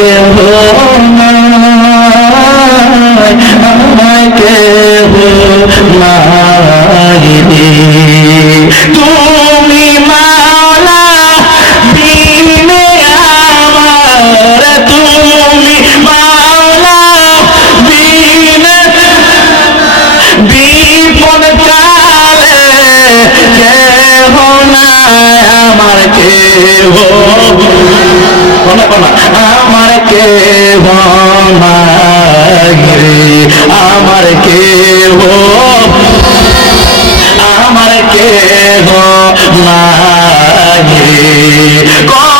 কেহ আমায় মাওলা দিনে আমার তুমি মাওলা দিনে বিপদ কালে কেহ নাই আমার কেহ আমার রে আমার কেহ আমার কে নাই রে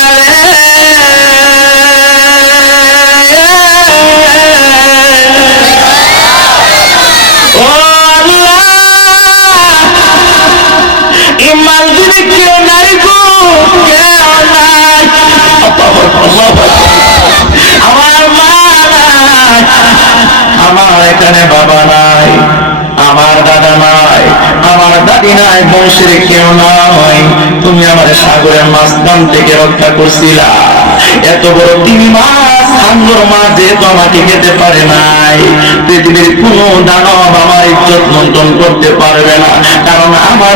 এখানে বাবা নাই, আমার দাদা নাই, আমার দাদি নাই, বংশের কেউ নাই। তুমি আমার সাগরের মাঝখান থেকে রক্ষা করছিলা। এত বড় তিন মাস সাগর মাছ যেহেতু আমাকে খেতে পারে নাই। পৃথিবীর কোনো দানব আমার ইজ্জত মন্টন করতে পারবে না, কারণ আমার